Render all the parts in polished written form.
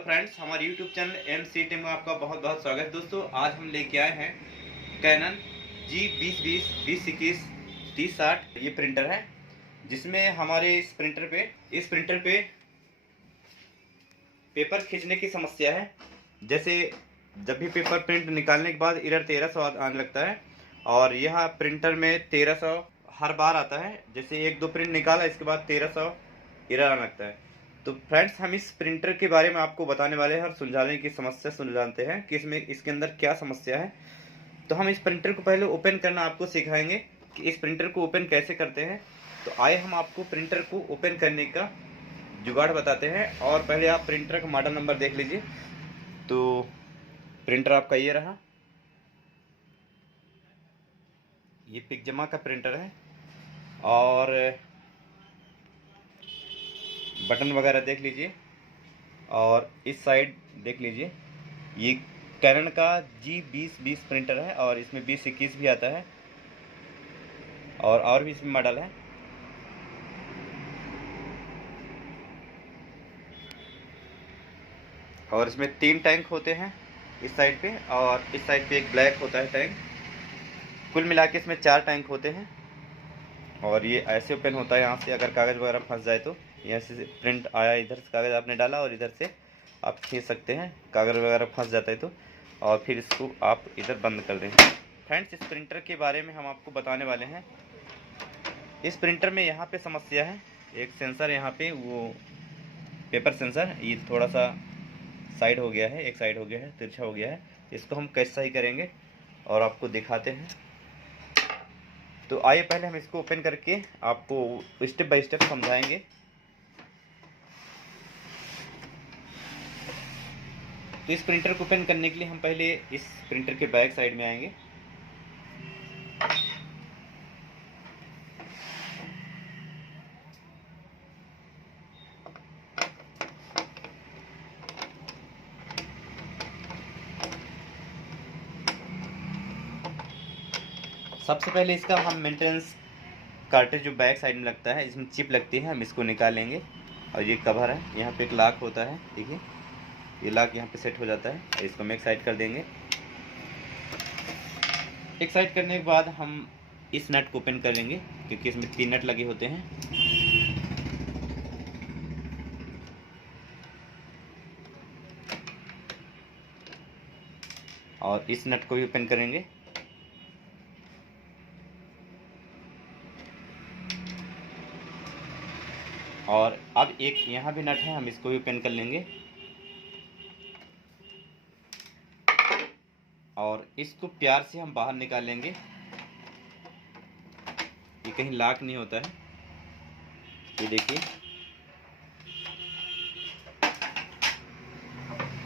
Friends, हमारे YouTube channel MCT में आपका बहुत बहुत स्वागत है। दोस्तों, आज हम लेके आए हैं कैनन G2020 2021 3060। ये प्रिंटर है जिसमें हमारे इस प्रिंटर पे पेपर खींचने की समस्या है। जैसे जब भी पेपर प्रिंट निकालने के बाद इधर 1300 आने लगता है और यह प्रिंटर में 1300 हर बार आता है। जैसे एक दो प्रिंट निकाला, इसके बाद 1300 इधर आने लगता है। तो फ्रेंड्स, हम इस प्रिंटर के बारे में आपको बताने वाले हैं और सुलझाने की समस्या सुलझाते हैं कि इसके अंदर क्या समस्या है। तो हम इस प्रिंटर को पहले ओपन करना आपको सिखाएंगे कि इस प्रिंटर को ओपन कैसे करते हैं। तो आइए हम आपको प्रिंटर को ओपन करने का जुगाड़ बताते हैं। और पहले आप प्रिंटर का मॉडल नंबर देख लीजिए। तो प्रिंटर आपका ये रहा, ये पिकजमा का प्रिंटर है। और बटन वगैरह देख लीजिए और इस साइड देख लीजिए। ये कैनन का G2020 प्रिंटर है और इसमें 2021 भी आता है और भी इसमें मॉडल है। और इसमें 3 टैंक होते हैं इस साइड पे, और इस साइड पे एक ब्लैक होता है टैंक। कुल मिला के इसमें 4 टैंक होते हैं। और ये ऐसे ओपन होता है यहाँ से। अगर कागज़ वगैरह फंस जाए तो यहाँ से प्रिंट आया, इधर से कागज़ आपने डाला और इधर से आप खींच सकते हैं। कागज़ वगैरह फंस जाता है तो, और फिर इसको आप इधर बंद कर दें। फ्रेंड्स, इस प्रिंटर के बारे में हम आपको बताने वाले हैं। इस प्रिंटर में यहाँ पे समस्या है, एक सेंसर यहाँ पे, वो पेपर सेंसर, ये थोड़ा सा साइड हो गया है, एक साइड हो गया है, तिरछा हो गया है। इसको हम कैसे सही करेंगे और आपको दिखाते हैं। तो आइए पहले हम इसको ओपन करके आपको स्टेप बाय स्टेप समझाएंगे। तो इस प्रिंटर को ओपन करने के लिए हम पहले इस प्रिंटर के बैक साइड में आएंगे। सबसे पहले इसका हम मेंटेनेंस कार्ट्रिज जो बैक साइड में लगता है, इसमें चिप लगती है, हम इसको निकालेंगे। और ये कवर है, यहाँ पे एक लॉक होता है, देखिए ये लॉक यहाँ पे सेट हो जाता है। इसको हम एक साइड कर देंगे। एक साइड करने के बाद हम इस नट को ओपन करेंगे, क्योंकि इसमें 3 नट लगे होते हैं। और इस नट को भी ओपन करेंगे। और अब एक यहाँ भी नट है, हम इसको भी ओपन कर लेंगे। और इसको प्यार से हम बाहर निकालेंगे। ये कहीं लॉक नहीं होता है, ये देखिए।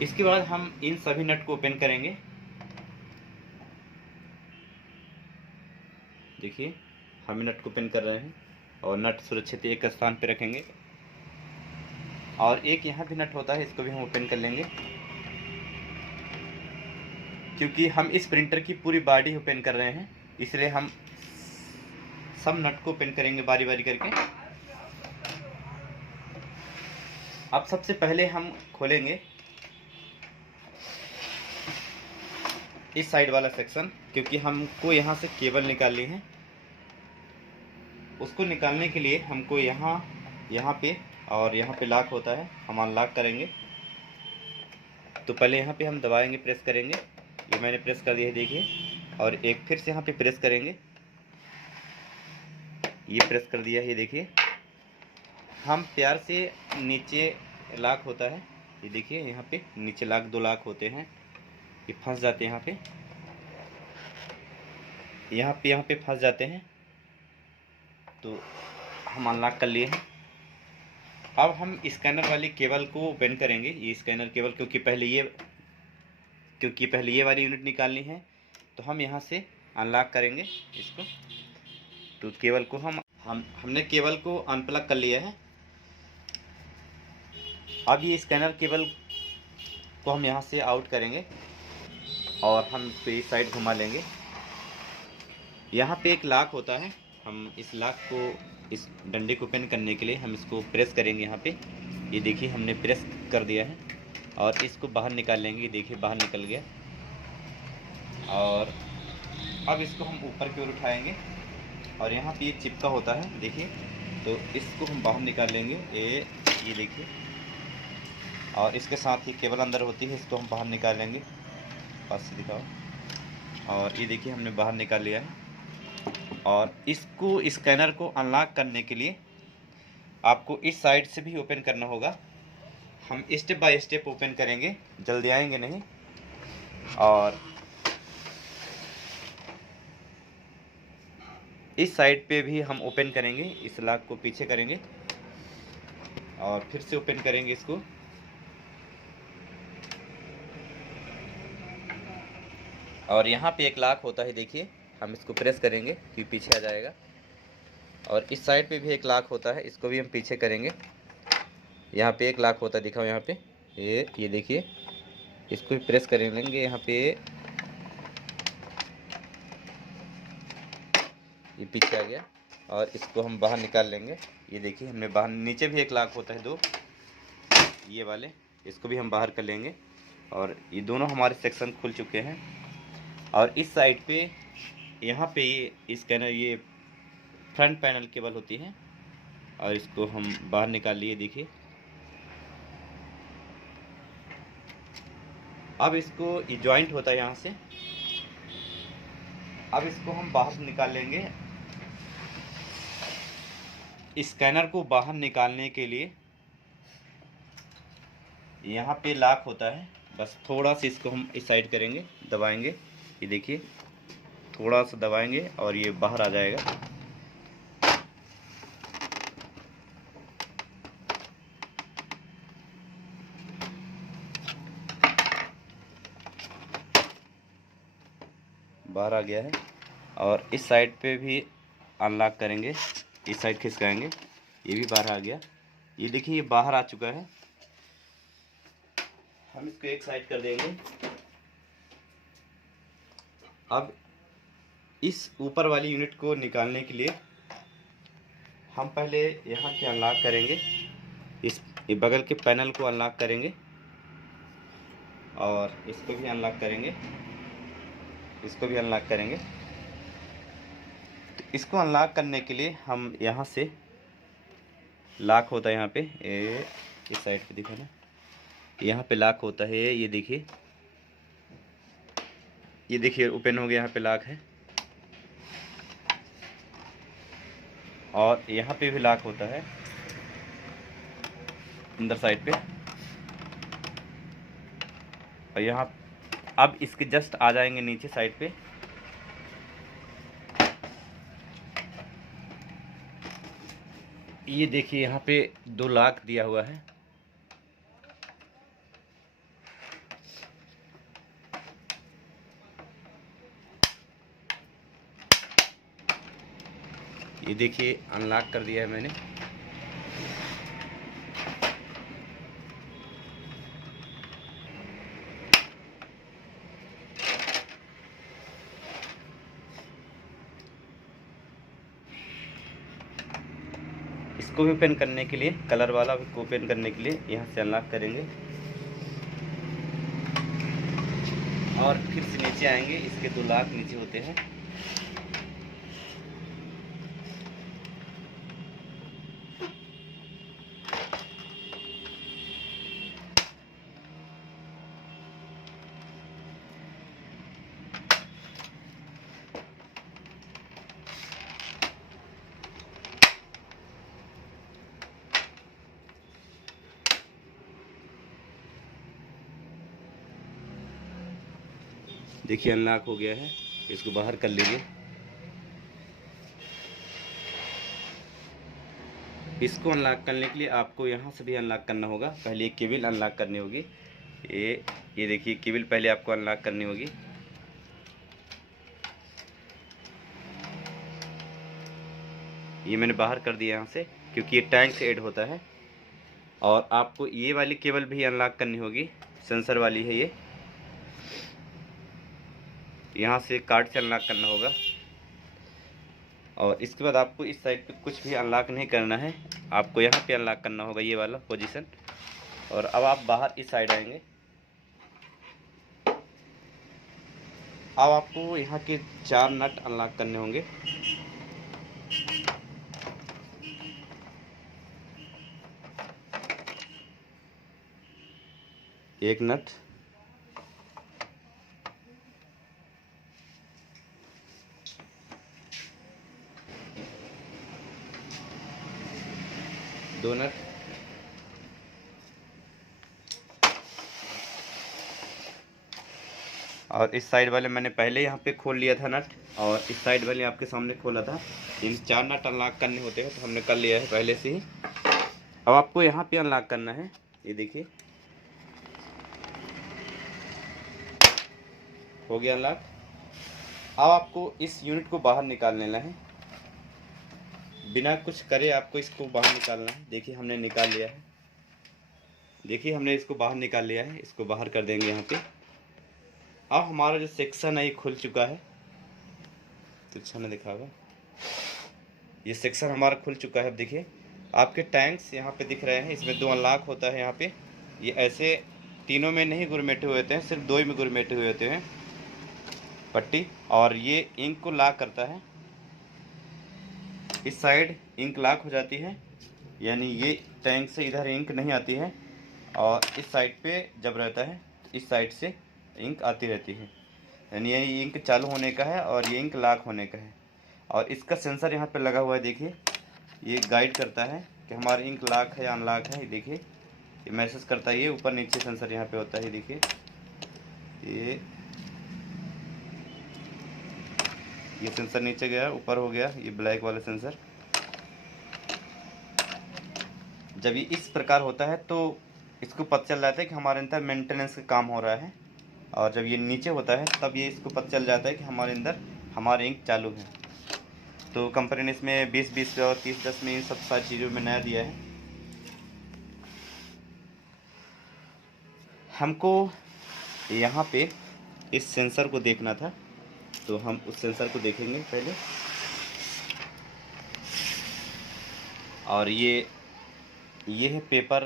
इसके बाद हम इन सभी नट को ओपन करेंगे। देखिए, हम नट को ओपन कर रहे हैं और नट सुरक्षित एक स्थान पर रखेंगे। और एक यहाँ भी नट होता है, इसको भी हम ओपन कर लेंगे, क्योंकि हम इस प्रिंटर की पूरी बॉडी ओपन कर रहे हैं, इसलिए हम सब नट को ओपन करेंगे बारी बारी करके। अब सबसे पहले हम खोलेंगे इस साइड वाला सेक्शन, क्योंकि हमको यहाँ से केबल निकालनी है। उसको निकालने के लिए हमको यहाँ पे और यहाँ पे लॉक होता है, हम अनलॉक करेंगे। तो पहले यहाँ पे हम दबाएंगे, प्रेस करेंगे। ये मैंने प्रेस कर दिया है, देखिए। और एक फिर से यहाँ पे प्रेस करेंगे, ये प्रेस कर दिया है, ये देखिए। हम प्यार से नीचे लॉक होता है, ये देखिए, यहाँ पे नीचे लॉक 2 लॉक होते हैं, ये फंस जाते हैं यहाँ पे फंस जाते हैं। तो हम अनलॉक कर लिए हैं। अब हम स्कैनर वाली केबल को ओपन करेंगे, ये स्कैनर केबल, क्योंकि पहले ये वाली यूनिट निकालनी है। तो हम यहाँ से अनलॉक करेंगे इसको। तो केबल को हमने केबल को अनप्लग कर लिया है। अब ये स्कैनर केबल को हम यहाँ से आउट करेंगे और हम इसको इस साइड घुमा लेंगे। यहाँ पे एक लॉक होता है, हम इस लॉक को, इस डंडे को ओपन करने के लिए हम इसको प्रेस करेंगे यहाँ पे। ये देखिए, हमने प्रेस कर दिया है। और इसको बाहर निकाल लेंगे। देखिए बाहर निकल गया। और अब इसको हम ऊपर की ओर उठाएंगे और यहाँ पे ये चिपका होता है देखिए, तो इसको हम बाहर निकाल लेंगे। ये देखिए, और इसके साथ ही केबल अंदर होती है, इसको हम बाहर निकाल लेंगे। पास से दिखाओ। और ये देखिए हमने बाहर निकाल लिया है। और इसको स्कैनर को अनलॉक करने के लिए आपको इस साइड से भी ओपन करना होगा। हम स्टेप बाय स्टेप ओपन करेंगे, जल्दी आएंगे नहीं। और इस साइड पे भी हम ओपन करेंगे, इस लॉक को पीछे करेंगे और फिर से ओपन करेंगे इसको। और यहाँ पे एक लॉक होता है देखिए, हम इसको प्रेस करेंगे कि पीछे आ जाएगा। और इस साइड पे भी एक लॉक होता है, इसको भी हम पीछे करेंगे। यहाँ पे एक लॉक होता है, दिखाओ यहाँ पे, ये देखिए, इसको भी प्रेस कर लेंगे। यहाँ पे ये पीछे आ गया और इसको हम बाहर निकाल लेंगे। ये देखिए हमने बाहर, नीचे भी एक लॉक होता है दो, ये वाले, इसको भी हम बाहर कर लेंगे। और ये दोनों हमारे सेक्शन खुल चुके हैं। और इस साइड पे यहाँ पे ये स्कैनर, ये फ्रंट पैनल केबल होती है और इसको हम बाहर निकाल लिए देखिए। अब इसको, ये जॉइंट होता है यहाँ से, अब इसको हम बाहर निकाल लेंगे। स्कैनर को बाहर निकालने के लिए यहाँ पे लॉक होता है, बस थोड़ा सा इसको हम इस साइड करेंगे, दबाएंगे। ये देखिए थोड़ा सा दबाएंगे और ये बाहर आ जाएगा। बाहर आ गया है। और इस साइड पे भी अनलॉक करेंगे, इस साइड खिसकाएंगे, ये भी बाहर आ गया। ये देखिए ये बाहर आ चुका है। हम इसको एक साइड कर देंगे। अब इस ऊपर वाली यूनिट को निकालने के लिए हम पहले यहाँ के अनलॉक करेंगे, इस बगल के पैनल को अनलॉक करेंगे और इसको भी अनलॉक करेंगे, इसको भी अनलॉक करेंगे। तो इसको अनलॉक करने के लिए हम यहाँ से, लॉक होता है यहाँ पे, इस साइड पे दिखा ना, यहाँ पे लॉक होता है। ये देखिए, ये देखिए ओपन हो गया, यहाँ पे लॉक है। और यहाँ पे भी लॉक होता है अंदर साइड पे। और यहाँ अब इसके जस्ट आ जाएंगे नीचे साइड पे। ये देखिए यहाँ पे दो लॉक दिया हुआ है। ये देखिए अनलॉक कर दिया है मैंने। इसको भी ओपन करने के लिए, कलर वाला को ओपन करने के लिए यहाँ से अनलॉक करेंगे और फिर से नीचे आएंगे। इसके दो लॉक नीचे होते हैं। देखिए अनलॉक हो गया है, इसको बाहर कर लीजिए। इसको अनलॉक करने के लिए आपको यहाँ से भी अनलॉक करना होगा। पहले एक केबल अनलॉक करनी होगी। ये देखिए केबल पहले आपको अनलॉक करनी होगी। ये मैंने बाहर कर दिया यहाँ से, क्योंकि ये टैंक से ऐड होता है। और आपको ये वाली केबल भी अनलॉक करनी होगी, सेंसर वाली है ये, यहाँ से कार्ड से अनलॉक करना होगा। और इसके बाद आपको इस साइड पे कुछ भी अनलॉक नहीं करना है, आपको यहाँ पे अनलॉक करना होगा, ये वाला पोजीशन। और अब आप बाहर इस साइड आएंगे। अब आपको यहाँ के 4 नट अनलॉक करने होंगे। एक नट, दो नट, और इस साइड वाले मैंने पहले यहाँ पे खोल लिया था नट, और इस साइड वाले आपके सामने खोला था। इन 4 नट अनलॉक करने होते हैं, तो हमने कर लिया है पहले से ही। अब आपको यहाँ पे अनलॉक करना है। ये देखिए हो गया अनलॉक। अब आपको इस यूनिट को बाहर निकाल लेना है, बिना कुछ करे आपको इसको बाहर निकालना है। देखिए हमने निकाल लिया है, देखिए हमने इसको बाहर निकाल लिया है। इसको बाहर कर देंगे यहाँ पे। अब हमारा जो सेक्शन है ये खुल चुका है, तो अच्छा ना दिखा हुआ, ये सेक्शन हमारा खुल चुका है। अब देखिए आपके टैंक्स यहाँ पे दिख रहे हैं, इसमें 2 अनलॉक होता है यहाँ पे। ये ऐसे तीनों में नहीं गुरमेटे हुए होते हैं, सिर्फ 2 ही में गुरमेटे हुए होते हैं पट्टी, और ये इंक को लॉक करता है। इस साइड इंक लॉक हो जाती है, यानी ये टैंक से इधर इंक नहीं आती है, और इस साइड पे जब रहता है इस साइड से इंक आती रहती है, यानी ये इंक चालू होने का है और ये इंक लॉक होने का है। और इसका सेंसर यहाँ पे लगा हुआ है, देखिए ये गाइड करता है कि हमारी इंक लॉक है या अनलॉक है। ये देखिए ये मैसेज करता है, ये ऊपर नीचे सेंसर यहाँ पे होता है। देखिए ये सेंसर नीचे गया, ऊपर हो गया ये ब्लैक वाला सेंसर। जब ये इस प्रकार होता है तो इसको पता चल जाता है कि हमारे अंदर मेंटेनेंस का काम हो रहा है, और जब ये नीचे होता है तब ये इसको पता चल जाता है कि हमारे अंदर हमारे इंक चालू है। तो कंपनी ने इसमें 20-20 और 30-10 में इन सब सारी चीज़ों में नया दिया है। हमको यहाँ पे इस सेंसर को देखना था, तो हम उस सेंसर को देखेंगे पहले। और ये है पेपर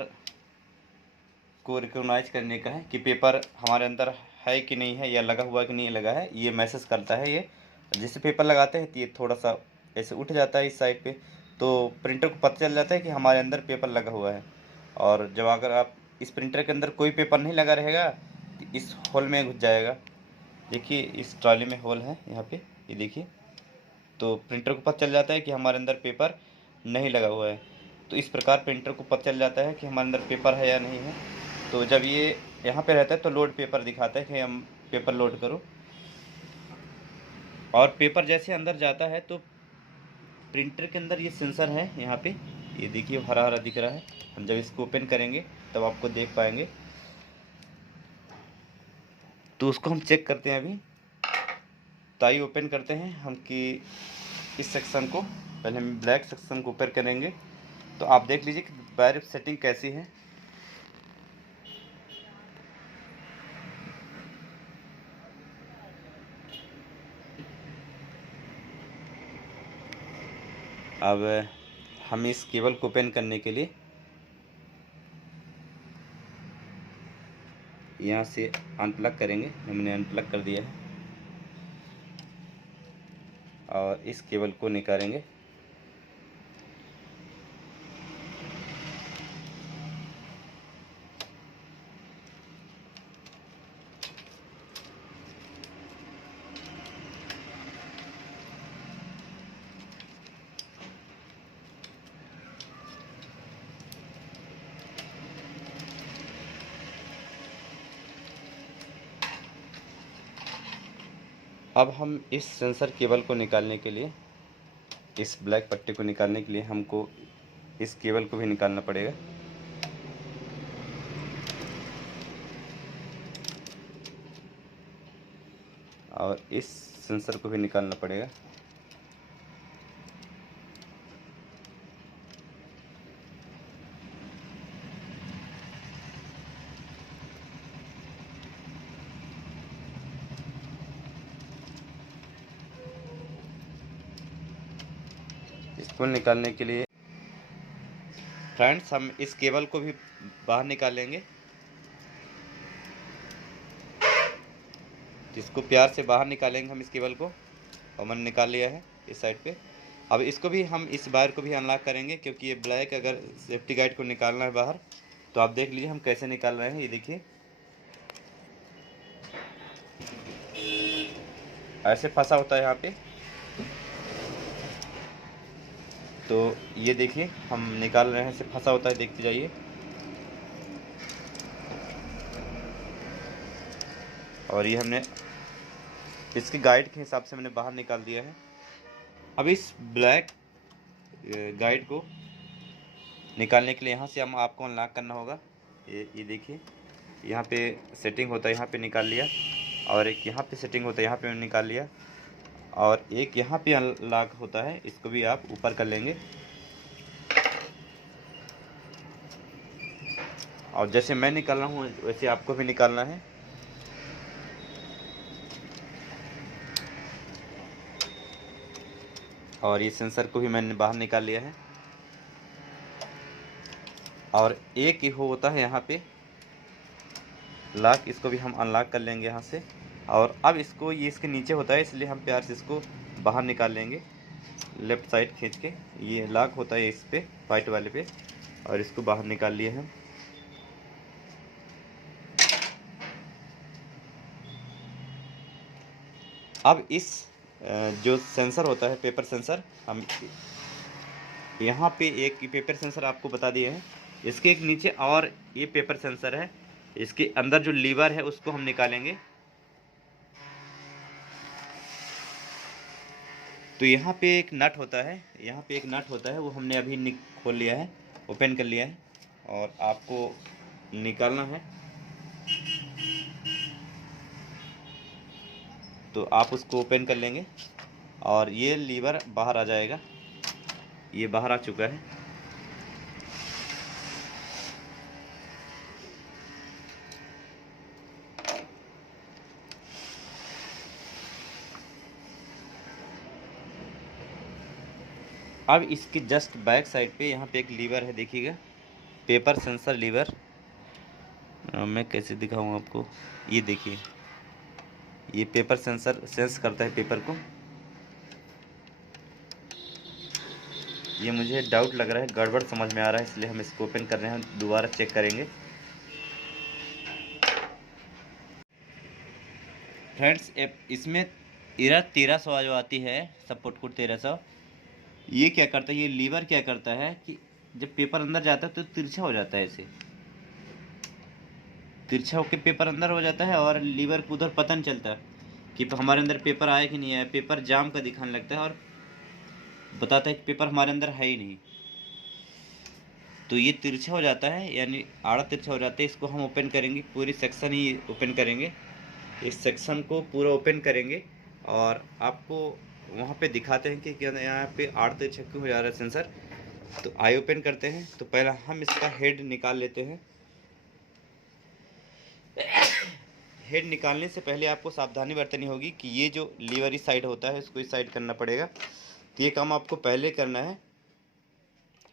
को रिकॉग्नाइज करने का है कि पेपर हमारे अंदर है कि नहीं है, या लगा हुआ कि नहीं लगा है, ये मैसेज करता है। ये जैसे पेपर लगाते हैं तो ये थोड़ा सा ऐसे उठ जाता है इस साइड पे, तो प्रिंटर को पता चल जाता है कि हमारे अंदर पेपर लगा हुआ है। और जब अगर आप इस प्रिंटर के अंदर कोई पेपर नहीं लगा रहेगा तो इस होल में घुस जाएगा। देखिए इस ट्रॉली में होल है यहाँ पे, ये देखिए, तो प्रिंटर को पता चल जाता है कि हमारे अंदर पेपर नहीं लगा हुआ है। तो इस प्रकार प्रिंटर को पता चल जाता है कि हमारे अंदर पेपर है या नहीं है। तो जब ये यहाँ पे रहता है तो लोड पेपर दिखाता है कि हम पेपर लोड करो, और पेपर जैसे अंदर जाता है तो प्रिंटर के अंदर ये सेंसर है यहाँ पे, ये देखिए हरा हरा दिख रहा है। हम जब इसको ओपन करेंगे तब आपको देख पाएंगे, तो उसको हम चेक करते हैं अभी। तो आइए ओपन करते हैं हम कि इस सेक्शन को, पहले हम ब्लैक सेक्शन को ओपन करेंगे। तो आप देख लीजिए कि वायर सेटिंग कैसी है। अब हम इस केबल को ओपन करने के लिए यहाँ से अनप्लग करेंगे, हमने अनप्लग कर दिया है, और इस केबल को निकालेंगे। अब हम इस सेंसर केबल को निकालने के लिए, इस ब्लैक पट्टी को निकालने के लिए हमको इस केबल को भी निकालना पड़ेगा। और इस सेंसर को भी निकालना पड़ेगा। इसको निकालने के लिए फ्रेंड्स हम इस केबल को भी बाहर निकालेंगे। तो इसको प्यार से बाहर निकालेंगे हम इस केबल को, और मैंने निकाल लिया है इस साइड पे। अब इसको भी हम इस वायर को भी अनलॉक करेंगे, क्योंकि ये ब्लैक अगर सेफ्टी गाइड को निकालना है बाहर तो आप देख लीजिए हम कैसे निकाल रहे हैं। ये देखिए ऐसे फंसा होता है यहाँ पे। तो ये देखिए हम निकाल रहे हैं, ऐसे फंसा होता है, देखते जाइए। और ये हमने इसके गाइड के हिसाब से मैंने बाहर निकाल दिया है। अब इस ब्लैक गाइड को निकालने के लिए यहाँ से हम आपको अनलॉक करना होगा। ये देखिए यहाँ पे सेटिंग होता है, यहाँ पे निकाल लिया, और एक यहाँ पे सेटिंग होता है, यहाँ पे निकाल लिया, और एक यहाँ पे अनलॉक होता है, इसको भी आप ऊपर कर लेंगे। और जैसे मैं निकाल रहा हूँ वैसे आपको भी निकालना है। और ये सेंसर को भी मैंने बाहर निकाल लिया है। और एक ही होता है यहाँ पे लॉक, इसको भी हम अनलॉक कर लेंगे यहाँ से। और अब इसको, ये इसके नीचे होता है इसलिए हम प्यार से इसको बाहर निकाल लेंगे, लेफ़्ट साइड खींच के। ये लॉक होता है इस पे, वाइट वाले पे, और इसको बाहर निकाल लिए हम। अब इस जो सेंसर होता है, पेपर सेंसर, हम यहाँ पे एक पेपर सेंसर आपको बता दिए हैं, इसके एक नीचे और ये पेपर सेंसर है, इसके अंदर जो लीवर है उसको हम निकालेंगे। तो यहाँ पे एक नट होता है, यहाँ पे एक नट होता है, वो हमने अभी खोल लिया है, ओपन कर लिया है, और आपको निकालना है। तो आप उसको ओपन कर लेंगे और ये लीवर बाहर आ जाएगा। ये बाहर आ चुका है। अब इसके जस्ट बैक साइड पे यहाँ पे एक लीवर है, देखिएगा, पेपर सेंसर लीवर। मैं कैसे दिखाऊँ आपको, ये देखिए, ये पेपर सेंसर सेंस करता है पेपर को। ये मुझे डाउट लग रहा है, गड़बड़ समझ में आ रहा है, इसलिए हम इसको ओपन कर रहे हैं, दोबारा चेक करेंगे। फ्रेंड्स इसमें एरर 1300 जो आती है, सपोर्ट कोड 1300, ये क्या करता है, ये लीवर क्या करता है कि जब पेपर अंदर जाता है तो तिरछा हो जाता है, ऐसे तिरछा होकर पेपर अंदर हो जाता है, और लीवर को उधर पता नहीं चलता कि हमारे अंदर पेपर आया कि नहीं आया। पेपर जाम का दिखाने लगता है और बताता है कि पेपर हमारे अंदर है ही नहीं। तो ये तिरछा हो जाता है, यानी आड़ा तिरछा हो जाता है। इसको हम ओपन करेंगे, पूरी सेक्शन ही ओपन करेंगे, इस सेक्शन को पूरा ओपन करेंगे, और आपको वहाँ पे दिखाते हैं कि क्या यहाँ पे आड़ तिरछा क्यों हो जा रहा है सेंसर। तो आई ओपन करते हैं। तो पहला हम इसका हेड निकाल लेते हैं। हेड निकालने से पहले आपको सावधानी बरतनी होगी कि ये जो लीवर इस साइड होता है इसको इस साइड करना पड़ेगा। तो ये काम आपको पहले करना है,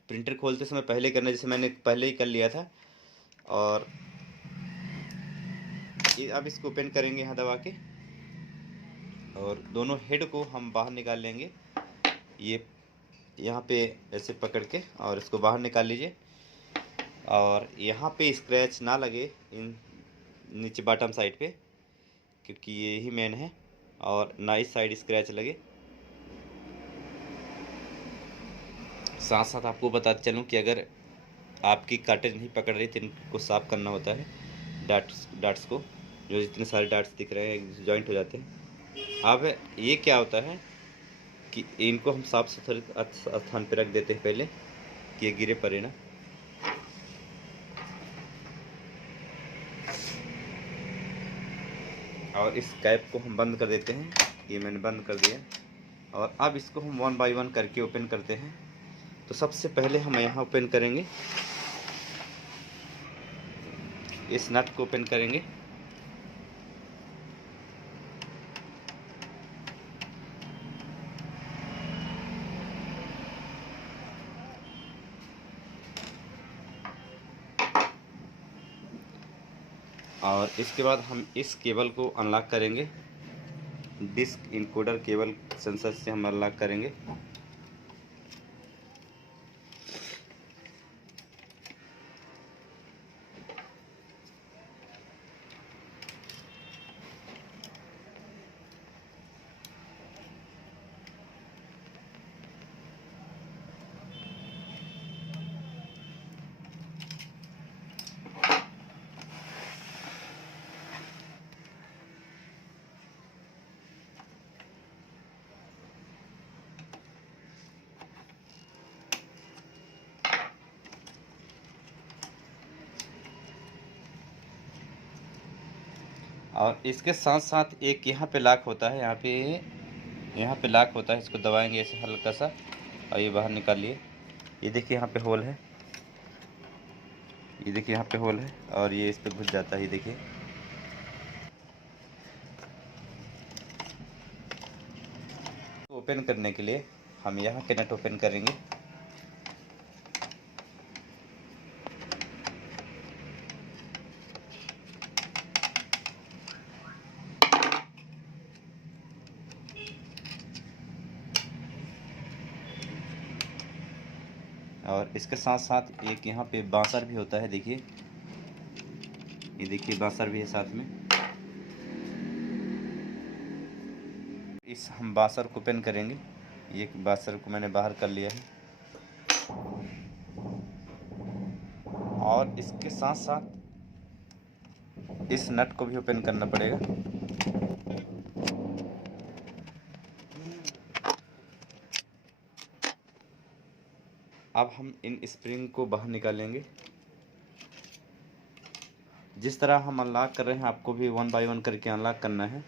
प्रिंटर खोलते समय पहले करना है, जैसे मैंने पहले ही कर लिया था। और ये अब इसको ओपन करेंगे यहाँ दबा के, और दोनों हेड को हम बाहर निकाल लेंगे। ये यहाँ पे ऐसे पकड़ के और इसको बाहर निकाल लीजिए, और यहाँ पे स्क्रैच ना लगे इन नीचे बॉटम साइड पे, क्योंकि ये ही मेन है, और ना इस साइड स्क्रैच लगे। साथ साथ आपको बताते चलूँ कि अगर आपकी कार्टेज नहीं पकड़ रही तो इनको साफ़ करना होता है, डाट्स को, जो जितने सारे डाट्स दिख रहे हैं जॉइंट हो जाते हैं। अब ये क्या होता है कि इनको हम साफ सुथरे स्थान पर रख देते हैं पहले, कि ये गिरे पड़े ना। और इस कैप को हम बंद कर देते हैं, ये मैंने बंद कर दिया। और अब इसको हम 1 बाय 1 करके ओपन करते हैं। तो सबसे पहले हम यहाँ ओपन करेंगे, इस नट को ओपन करेंगे। और इसके बाद हम इस केबल को अनलॉक करेंगे, डिस्क इनकोडर केबल सेंसर से हम अनलॉक करेंगे। और इसके साथ साथ एक यहाँ पे लॉक होता है, यहाँ पे लॉक होता है, इसको दबाएंगे ऐसे हल्का सा और ये बाहर निकालिए। ये देखिए यहाँ पे होल है, ये देखिए यहाँ पे होल है और ये इस पे घुस जाता है। ये देखिए ओपन करने के लिए हम यहाँ के नट ओपन करेंगे। और इसके साथ साथ एक यहाँ पे बांसर भी होता है, देखिए ये देखिए बांसर भी है साथ में। इस हम बांसर को ओपन करेंगे, ये बांसर को मैंने बाहर कर लिया है। और इसके साथ साथ इस नट को भी ओपन करना पड़ेगा। अब हम इन स्प्रिंग को बाहर निकालेंगे। जिस तरह हम अनलॉक कर रहे हैं आपको भी 1 बाय 1 करके अनलॉक करना है।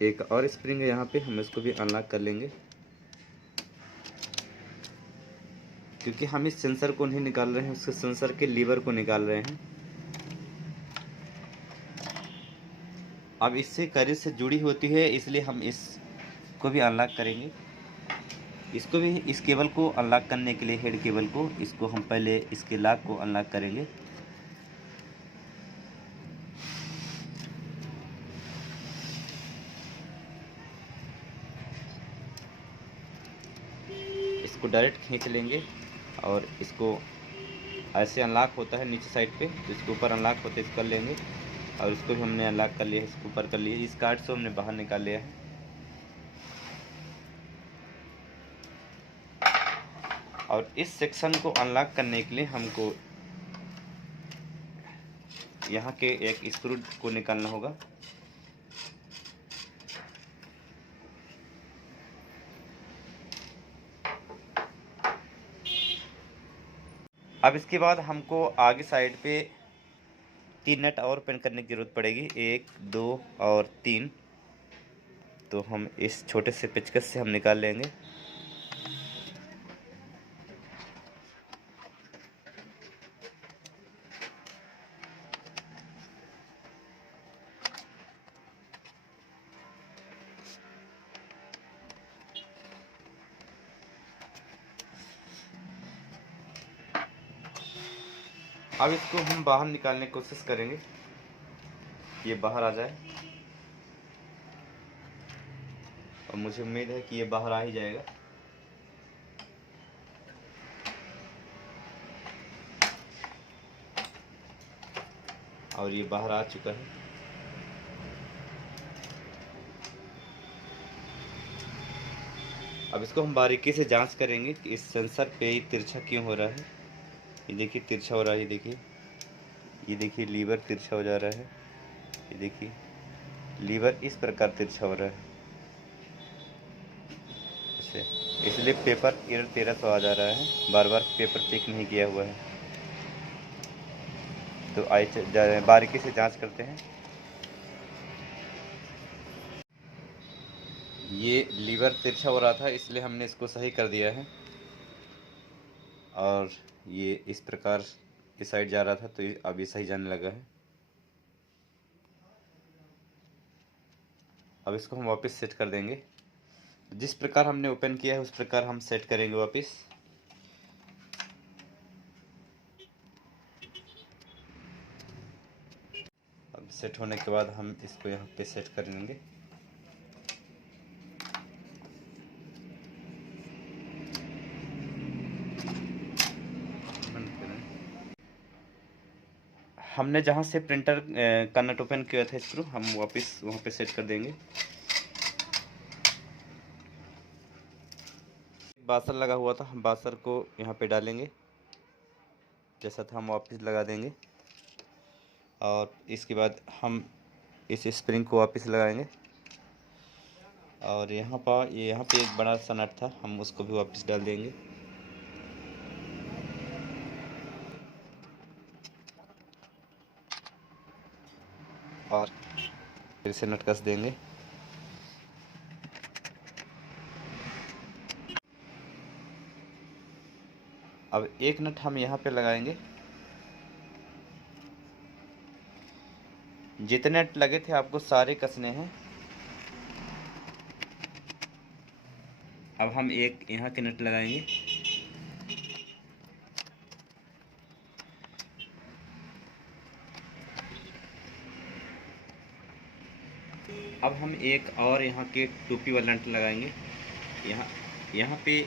एक और स्प्रिंग है यहाँ पे, हम इसको भी अनलॉक कर लेंगे, क्योंकि हम इस सेंसर को नहीं निकाल रहे हैं, उसके सेंसर के लीवर को निकाल रहे हैं। अब इससे करेज से जुड़ी होती है, इसलिए हम इसको भी अनलॉक करेंगे। इसको भी, इस केबल को अनलॉक करने के लिए, हेड केबल को, इसको हम पहले इसके लॉक को अनलॉक करेंगे। इसको डायरेक्ट खींच लेंगे और इसको ऐसे अनलॉक होता है नीचे साइड पे, तो इसके ऊपर अनलॉक होते इस कर लेंगे। और इसको भी हमने अनलॉक कर लिया है, इसके ऊपर कर लिया। इस कार्ड से हमने बाहर निकाल लिया है। और इस सेक्शन को अनलॉक करने के लिए हमको यहाँ के एक स्क्रू को निकालना होगा। अब इसके बाद हमको आगे साइड पे 3 नट और ओपन करने की ज़रूरत पड़ेगी, 1 2 और 3। तो हम इस छोटे से पेचकस से हम निकाल लेंगे। अब इसको हम बाहर निकालने की कोशिश करेंगे, ये बाहर आ जाए। और मुझे उम्मीद है कि ये बाहर आ ही जाएगा। और ये बाहर आ चुका है। अब इसको हम बारीकी से जांच करेंगे कि इस सेंसर पे ही तिरछा क्यों हो रहा है। ये देखिए तिरछा हो रहा है, ये देखिए लीवर तिरछा हो जा रहा है। ये देखिए लीवर इस प्रकार तिरछा हो रहा है, इसलिए पेपर एरर 1300 आ जा रहा है। बार बार पेपर चेक नहीं किया हुआ है। तो आइए बारीकी से जांच करते हैं। ये लीवर तिरछा हो रहा था, इसलिए हमने इसको सही कर दिया है। और ये इस प्रकार इस साइड जा रहा था, तो अब ये सही जाने लगा है। अब इसको हम वापस सेट कर देंगे। जिस प्रकार हमने ओपन किया है उस प्रकार हम सेट करेंगे वापस। अब सेट होने के बाद हम इसको यहाँ पे सेट कर लेंगे। हमने जहाँ से प्रिंटर का नट ओपन किया था स्क्रू, हम वापस वहाँ पे सेट कर देंगे। बासर लगा हुआ था, हम बासर को यहाँ पे डालेंगे, जैसा था हम वापस लगा देंगे। और इसके बाद हम इस स्प्रिंग को वापस लगाएंगे। और यहाँ पे एक बड़ा सा नट था, हम उसको भी वापस डाल देंगे। और फिर से नट कस देंगे। अब एक नट हम यहाँ पे लगाएंगे। जितने नट लगे थे आपको सारे कसने हैं। अब हम एक यहाँ के नट लगाएंगे। अब हम एक और यहाँ के टोपी वाला नट लगाएंगे। यहाँ पे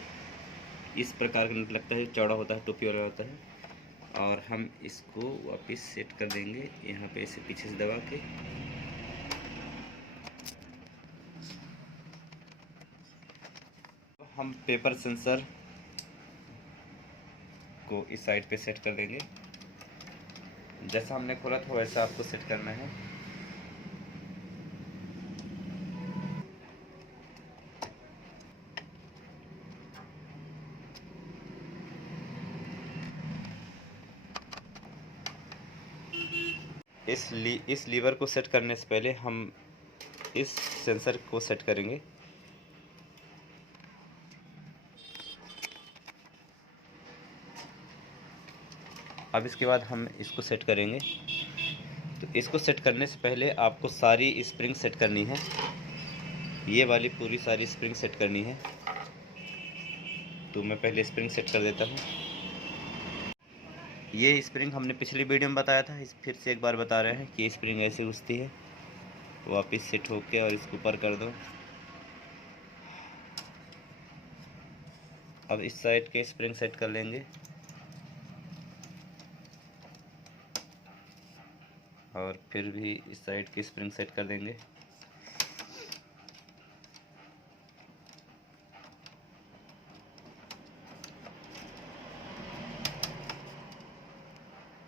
इस प्रकार का नट लगता है, चौड़ा होता है, टोपी वाला होता है। और हम इसको वापस सेट कर देंगे यहाँ पे, इसे पीछे से दबा के। हम पेपर सेंसर को इस साइड पे सेट कर देंगे। जैसा हमने खोला था वैसा आपको सेट करना है। इस लीवर को सेट करने से पहले हम इस सेंसर को सेट करेंगे। अब इसके बाद हम इसको सेट करेंगे। तो इसको सेट करने से पहले आपको सारी स्प्रिंग सेट करनी है, ये वाली पूरी सारी स्प्रिंग सेट करनी है। तो मैं पहले स्प्रिंग सेट कर देता हूँ। ये स्प्रिंग हमने पिछली वीडियो में बताया था, इस फिर से एक बार बता रहे हैं कि स्प्रिंग ऐसे घुसती है। वापस से ठोक के और इसको ऊपर कर दो। अब इस साइड के स्प्रिंग सेट कर लेंगे और फिर भी इस साइड की स्प्रिंग सेट कर देंगे।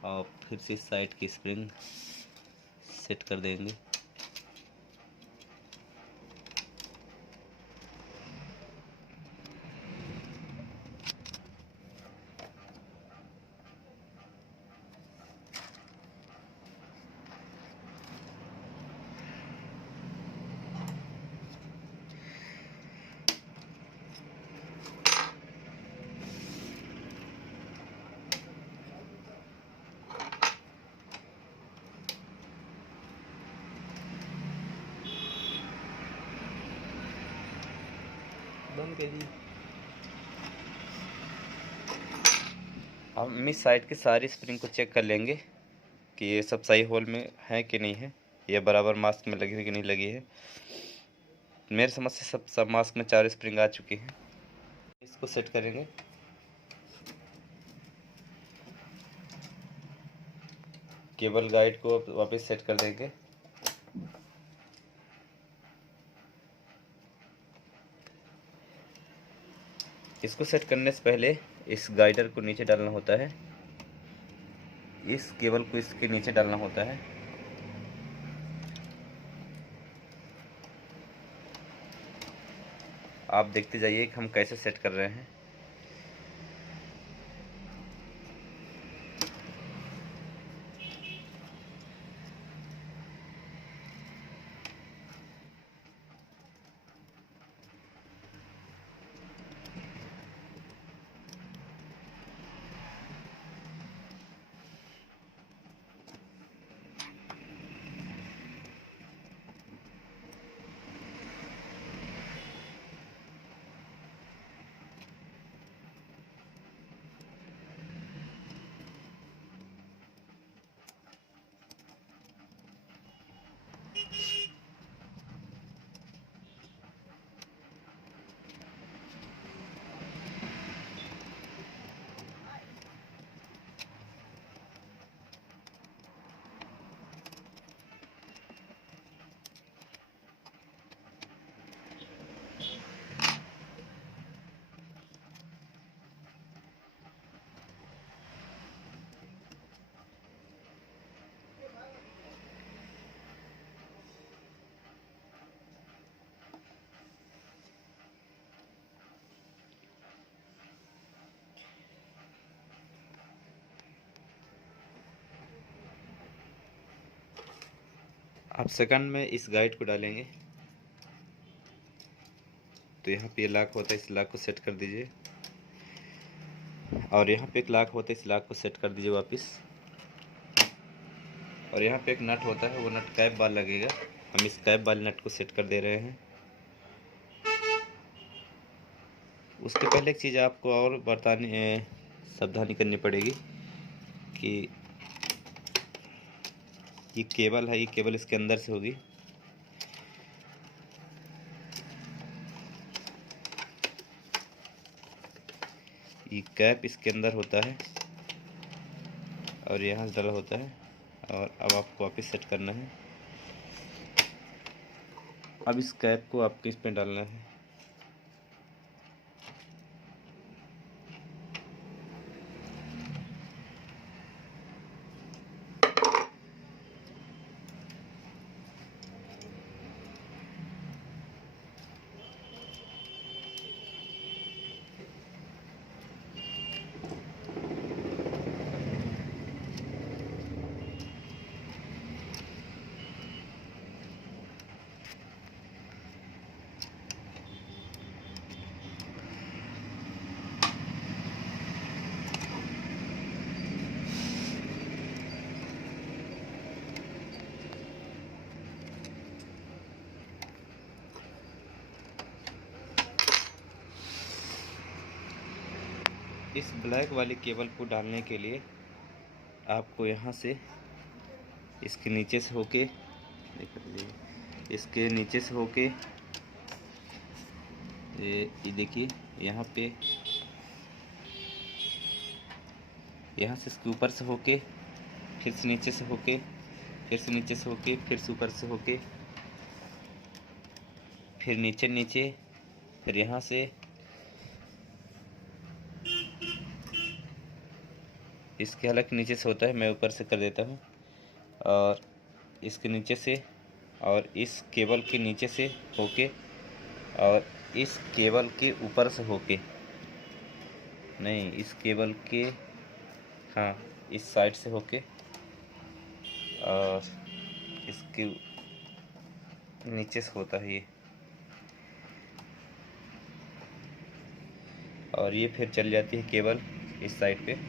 और फिर से इस साइड की स्प्रिंग सेट कर देंगे। बंद करिए। अब हम इस साइड की सारी स्प्रिंग को चेक कर लेंगे कि ये सब सही होल में है कि नहीं है, ये बराबर मास्क में लगी हुई कि नहीं लगी है। मेरे समझ से सब मास्क में 4 स्प्रिंग आ चुकी हैं। इसको सेट करेंगे। केबल गाइड को वापस सेट कर देंगे। इसको सेट करने से पहले इस गाइडर को नीचे डालना होता है, इस केबल को इसके नीचे डालना होता है। आप देखते जाइए कि हम कैसे सेट कर रहे हैं। अब सेकंड में इस गाइड को डालेंगे, तो यहाँ पे लॉक होता है, इस लॉक को सेट कर दीजिए। और यहाँ पे एक लॉक होता है, इस लॉक को सेट कर दीजिए वापस। और यहाँ पे एक नट होता है, वो नट कैप बाल लगेगा, हम इस कैप वाले नट को सेट कर दे रहे हैं। उसके पहले एक चीज़ आपको और सावधानी करनी पड़ेगी कि ये केबल है, ये केबल इसके अंदर से होगी। ये कैप इसके अंदर होता है और यहाँ से डला होता है। और अब आपको वापस सेट करना है। अब इस कैप को आपको इस पे डालना है। इस ब्लैक वाली केबल को डालने के लिए आपको यहाँ से इसके नीचे से होके, इसके नीचे से होके ये देखिए यहाँ पे, यहाँ से इसके ऊपर से होके, फिर से नीचे से होके, फिर से नीचे से होके, फिर से ऊपर से होके, फिर नीचे नीचे, फिर यहाँ से इसके हालांकि नीचे से होता है, मैं ऊपर से कर देता हूँ। और इसके नीचे से, और इस केबल के नीचे से होके, और इस केबल के ऊपर से होके, नहीं इस केबल के, हाँ इस साइड से होके, और इसके नीचे से होता है ये, और ये फिर चल जाती है केबल इस साइड पे।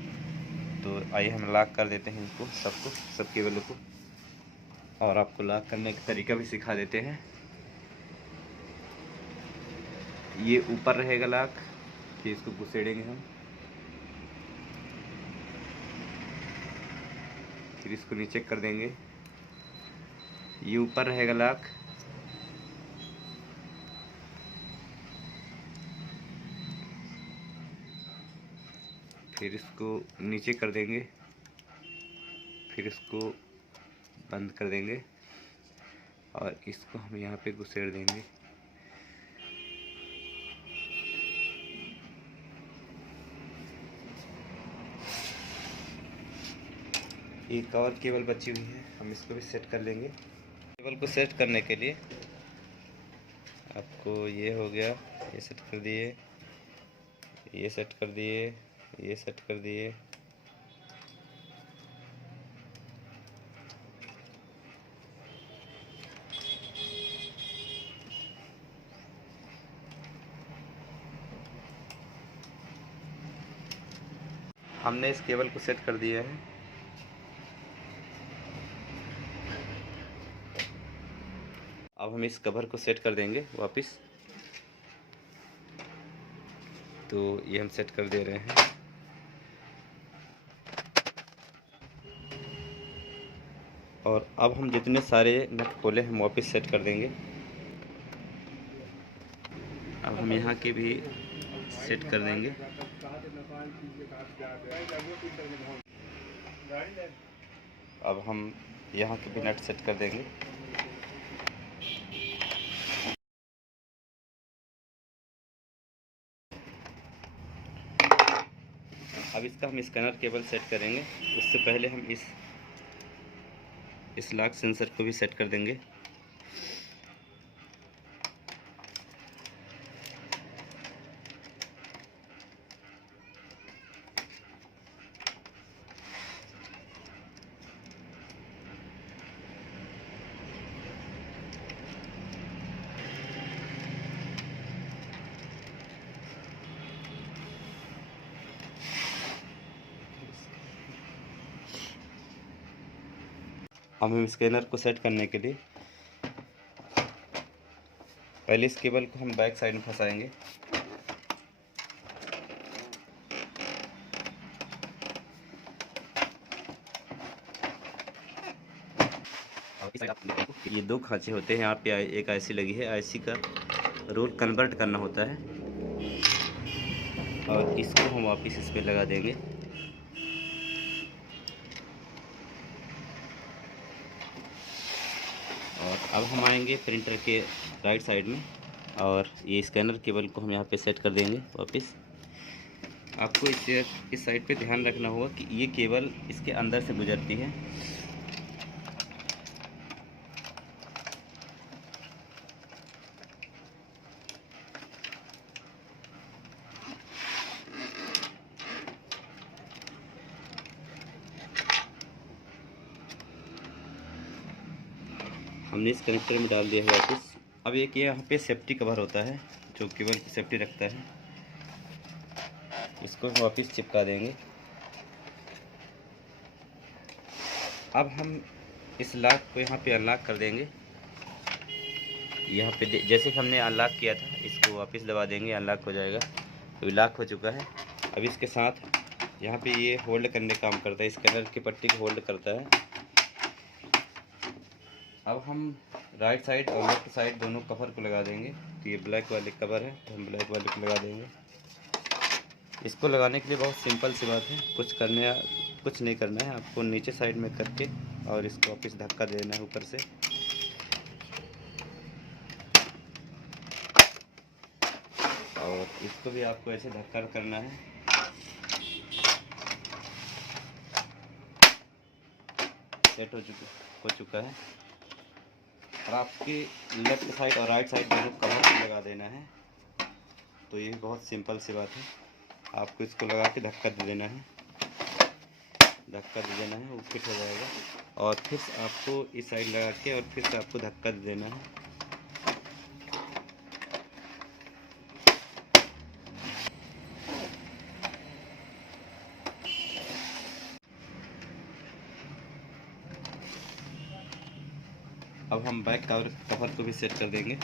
तो आइए हम लॉक कर देते हैं इनको सबको, सब केबलों को, और आपको लॉक करने का तरीका भी सिखा देते हैं। ये ऊपर रहेगा लॉक, फिर इसको घुसेड़ेंगे हम, फिर इसको नीचे कर देंगे। ये ऊपर रहेगा लॉक, फिर इसको नीचे कर देंगे, फिर इसको बंद कर देंगे, और इसको हम यहाँ पे घुसेड़ देंगे। एक और केबल बची हुई है, हम इसको भी सेट कर लेंगे। केबल को सेट करने के लिए आपको ये हो गया, ये सेट कर दिए, ये सेट कर दिए, ये सेट कर दिए। हमने इस केबल को सेट कर दिया है। अब हम इस कवर को सेट कर देंगे वापस। तो ये हम सेट कर दे रहे हैं। और अब हम जितने सारे नट खोले हम वापस सेट कर देंगे। अब हम यहाँ के भी सेट कर देंगे। अब हम यहाँ के भी नट सेट कर देंगे। अब इसका हम स्कैनर केबल सेट करेंगे। उससे पहले हम इस लॉक सेंसर को भी सेट कर देंगे। हम स्कैनर को सेट करने के लिए पहले इस केबल को हम बैक साइड में फंसाएंगे। ये दो खांचे होते हैं, यहाँ पे एक आईसी लगी है। आईसी का रोल कन्वर्ट करना होता है और इसको हम वापस इस पे लगा देंगे। और अब हम आएंगे प्रिंटर के राइट साइड में और ये स्कैनर केबल को हम यहाँ पे सेट कर देंगे वापस। आपको इस साइड पे ध्यान रखना होगा कि ये केबल इसके अंदर से गुजरती है। हमने इस कनेक्टर में डाल दिया है वापस। अब एक ये यहाँ पे सेफ्टी कवर होता है जो केबल की सेफ्टी रखता है, इसको वापस चिपका देंगे। अब हम इस लॉक को यहाँ पे अनलॉक कर देंगे। यहाँ पे जैसे कि हमने अनलॉक किया था, इसको वापस दबा देंगे, अनलॉक हो जाएगा। अभी लॉक हो चुका है। अब इसके साथ यहाँ पे ये होल्ड करने काम करता है, स्कैनर की पट्टी को होल्ड करता है। अब हम राइट साइड और लेफ्ट साइड दोनों कवर को लगा देंगे। तो ये ब्लैक वाले कवर है तो हम ब्लैक वाले को लगा देंगे। इसको लगाने के लिए बहुत सिंपल सी बात है, कुछ नहीं करना है। आपको नीचे साइड में करके और इसको वापस धक्का देना है ऊपर से। और इसको भी आपको ऐसे धक्का करना है। सेट हो चुका है। और आपकी लेफ्ट साइड और राइट साइड दोनों कवर लगा देना है। तो ये बहुत सिंपल सी बात है। आपको इसको लगा के धक्का दे देना है, वो फिट हो जाएगा। और फिर आपको इस साइड लगा के और फिर से आपको धक्का दे देना है। अब हम बैक कवर को भी सेट कर देंगे।